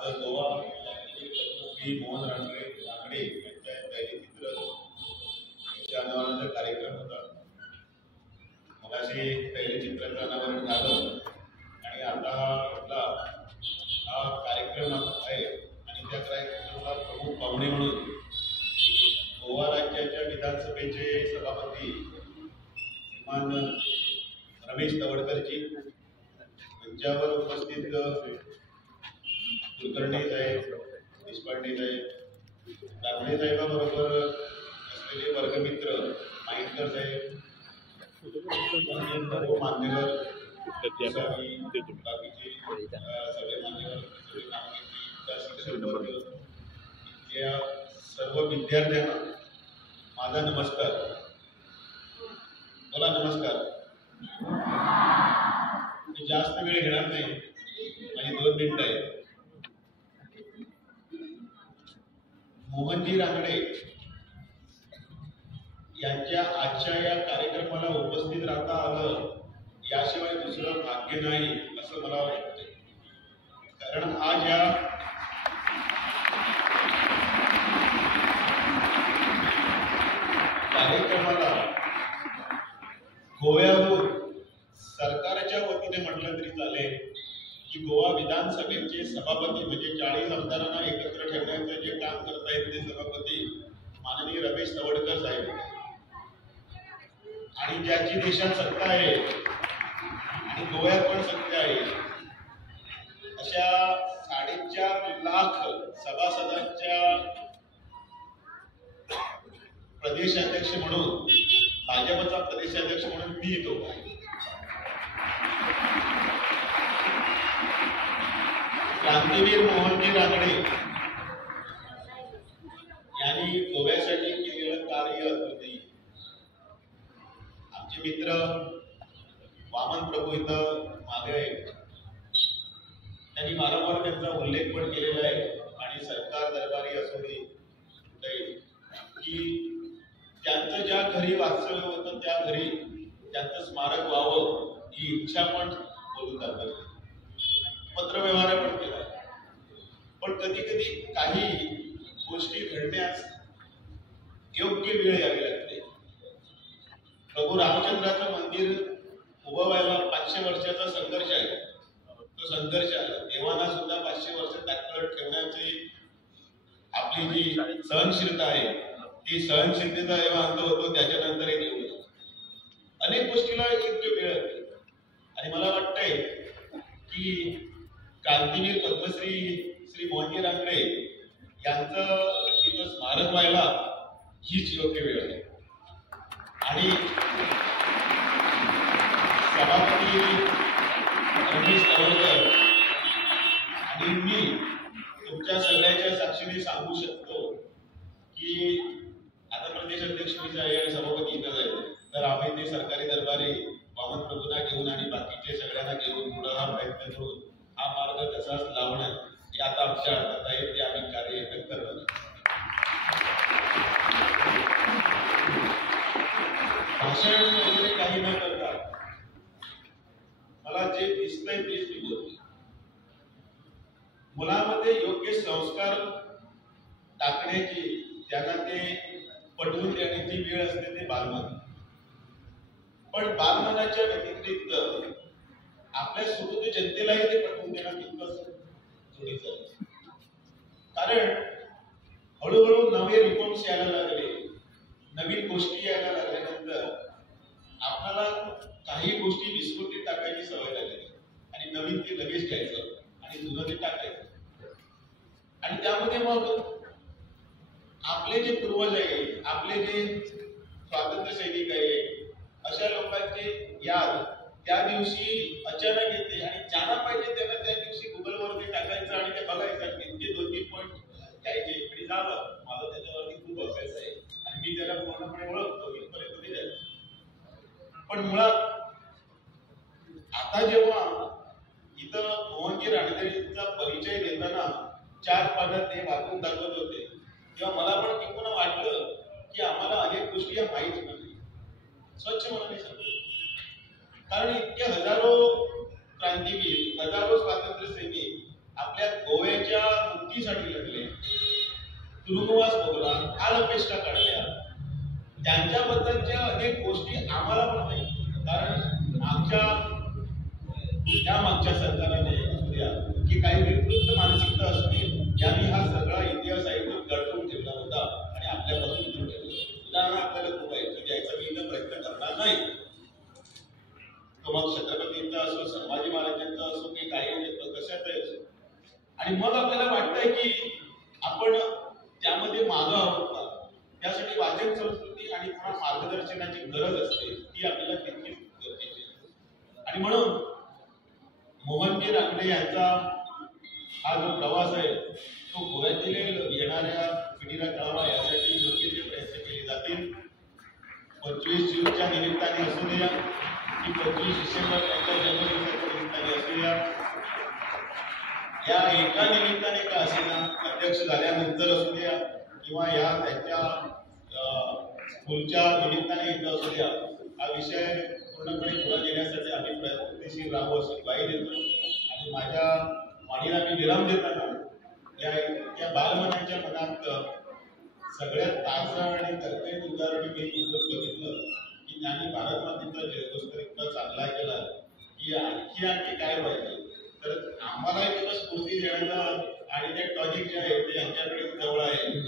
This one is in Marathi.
आज गोवा पद्मश्री मोहन रांगडे यांच्या तैलचित्र यांच्या अनावरणाचा कार्यक्रम होता. मगाशी तैलचित्राचं अनावरण झालं आणि आता हा कार्यक्रम आहे आणि त्या कार्यक्रमाला प्रमुख पाहुणे म्हणून गोवा राज्याच्या विधानसभेचे सभापती श्रीमान रमेश तवडकरजी, मंचावर उपस्थित कुलकर्णी साहेब, देशपांडे साहेब, रांगडे साहेबाबरोबर असलेले वर्गमित्र माईनकर साहेब, मान्यवर बाकीचे सगळे मान्यवर, या सर्व विद्यार्थ्यांना माझा नमस्कार. बोला नमस्कार. मी जास्त वेळ घेणार नाही, माझी 2 मिनिटं आहे. मोहनजी रांगडे यांच्या आजच्या या कार्यक्रमाला उपस्थित राहता आलं याशिवाय दुसरं भाग्य नाही असं मला वाटतं. कारण आज या कार्यक्रमाला गोव्याहून सरकारच्या वतीने म्हटलं तरी चालेल की गोवा विधानसभेचे सभापती म्हणजे 40 आमदारांना एकत्र ठेवण्याचं जे काम करतायत ते सभापती माननीय रमेश तवडकर साहेब, आणि ज्याची देशात सत्ता आहे आणि गोव्यात पण सत्ता आहे अशा 4.5 लाख सभासदांच्या प्रदेशाध्यक्ष म्हणून, भाजपचा प्रदेशाध्यक्ष म्हणून मी येतो. क्रांतीवीर मोहनजी रांगडे यांनी गोव्यासाठी केलेलं कार्य अद्वितीय. आमचे मित्र वामन प्रभू इथं मागे आहेत, त्यांनी वारंवार त्यांचा उल्लेख पण केलेला आहे आणि सरकार दरबारी असू दे की त्यांचं ज्या घरी वास्तव्य होतं त्या घरी त्यांचं स्मारक व्हावं ही इच्छा पण बोलून जातात, पत्रव्यवहार पण केला. पण कधी कधी काही गोष्टी घडण्यास योग्य वेळ यावी लागते. प्रभू रामचंद्राचं मंदिर उभं व्हायला 500 वर्षाचा संघर्ष आहे. तो संघर्ष आला, देवांना सुद्धा 500 वर्ष ताकद ठेवण्याची आपली जी सहनशीलता आहे ती सहनशीलतेचा जेव्हा अंत होतो त्याच्यानंतर हे निवडलं. अनेक गोष्टीला योग्य वेळ असते आणि मला वाटतंय की क्रांतीवीर पद्मश्री श्री मोहनजी रांगडे यांचं तिथं स्मारक व्हायला हीच योग्य वेळ आहे. आणि सभापती रमेश तवडकर आणि मी तुमच्या सगळ्याच्या साक्षीने सांगू शकतो की आता प्रदेश अध्यक्ष मीच आहे आणि सभापती इथंच आहे, तर आम्ही ते सरकारी दरबारी वामन प्रभूंना घेऊन आणि बाकीचे सगळ्यांना घेऊन पुढे हा प्रयत्न करून हा मार्ग कसाच लावणं हे आता आमच्या हातात आहे, ते आम्ही कार्य करणार. भाषण वगैरे काही न करता मला जे दिसतंय तेच मी बोलतो. मुलामध्ये योग्य संस्कार टाकण्याची, त्यांना ते पटवून देण्याची वेळ असते ते बालमन. पण बालमनाच्या व्यतिरिक्त आपल्या सुरुवाती जनतेलाही ते पटवून देणं तितकंच चुकीचं आहे. कारण हळूहळू नवे रिफॉर्म्स यायला लागले, नवीन गोष्टी यायला लागल्यानंतर आपल्याला काही गोष्टी विस्मृतीत टाकायची सवय लागली आणि नवीन ते लगेच घ्यायचं आणि जुनं ते टाकायचं. आणि त्यामध्ये मग आपले जे पूर्वज आहे, आपले जे स्वातंत्र्य सैनिक आहे, अशा लोकांची याद त्या दिवशी अचानक येते आणि ज्यांना पाहिजे त्यांना त्या दिवशी गुगलवरती टाकायचं आणि ते बघायचं. इतके 2-3 पॉईंट घ्यायचे आणि झालं. माझा त्याच्यावरती खूप अभ्यास आहे आणि मी त्याला पूर्णपणे ओळखतो, इथपर्यंत ते जायचं. पण मुळात आता जेव्हा इथं मोहनजी रांगडेंचा परिचय देताना 4 पानात ते वाचून दाखवत होते तेव्हा मला पण किंवा वाटलं की आम्हाला अनेक गोष्टी या माहीत नाही. स्वच्छ मनाने सांगतो, कारण इतके हजारो क्रांतीवीर, हजारो स्वातंत्र्य सैनिक आपल्या गोव्याच्या मुक्तीसाठी लढले, तुरुंगवास भोगला, कालपेष्टा काढल्या, त्यांच्याबद्दलच्या अनेक गोष्टी आम्हाला पण माहिती, कारण आमच्या त्या मागच्या सरकारने असू द्या की काही विकृत मानसिकता असू दे, यांनी हा सगळा इतिहास ऐकून दडपून ठेवला होता आणि आपल्यापासून दूर ठेवला. उदाहरण आपल्याला खूप आहे की द्यायचा मी इथं प्रयत्न करणार नाही. तो मग छत्रपतींचा असो, संभाजी महाराजांचा असो की काही कशाचाही असो. आणि मग आपल्याला वाटतंय की आपण त्यामध्ये मागं आहोत का, त्यासाठी वाचन संस्कृती आणि पुन्हा मार्गदर्शनाची गरज असते, ती आपल्याला तितकीच गरजेची आहे. आणि म्हणून मोहनजी रानडे यांचा हा जो प्रवास आहे तो गोव्यातील येणाऱ्या पिढीला कळावा यासाठी योग्य ते प्रयत्न केले जातील. 25 जूनच्या निमित्ताने असू द्या की 25 डिसेंबर त्यांच्या जन्मदिवसाच्या निमित्ताने असू द्या, या एका निमित्ताने का असेना, अध्यक्ष झाल्यानंतर असू द्या किंवा या त्यांच्या स्कूलच्या निमित्ताने इथं असू द्या, हा विषय पूर्णपणे पुढे नेण्यासाठी आम्ही प्रयत्नशील राहू अशी ग्वाही देतो. आणि माझ्या वाणीला मी विराम देताना या बालमनाच्या मनात सगळ्यात ताजं आणि तरपेद उदाहरण मी इथं बघितलं की त्यांनी भारत मातेचा जयघोष इतका चांगला केला की आणखी काय पाहिजे. तर आम्हाला एक स्फूर्ती देण्याचं आणि ते टॉनिक जे आहे ते यांच्याकडे जवळ आहे.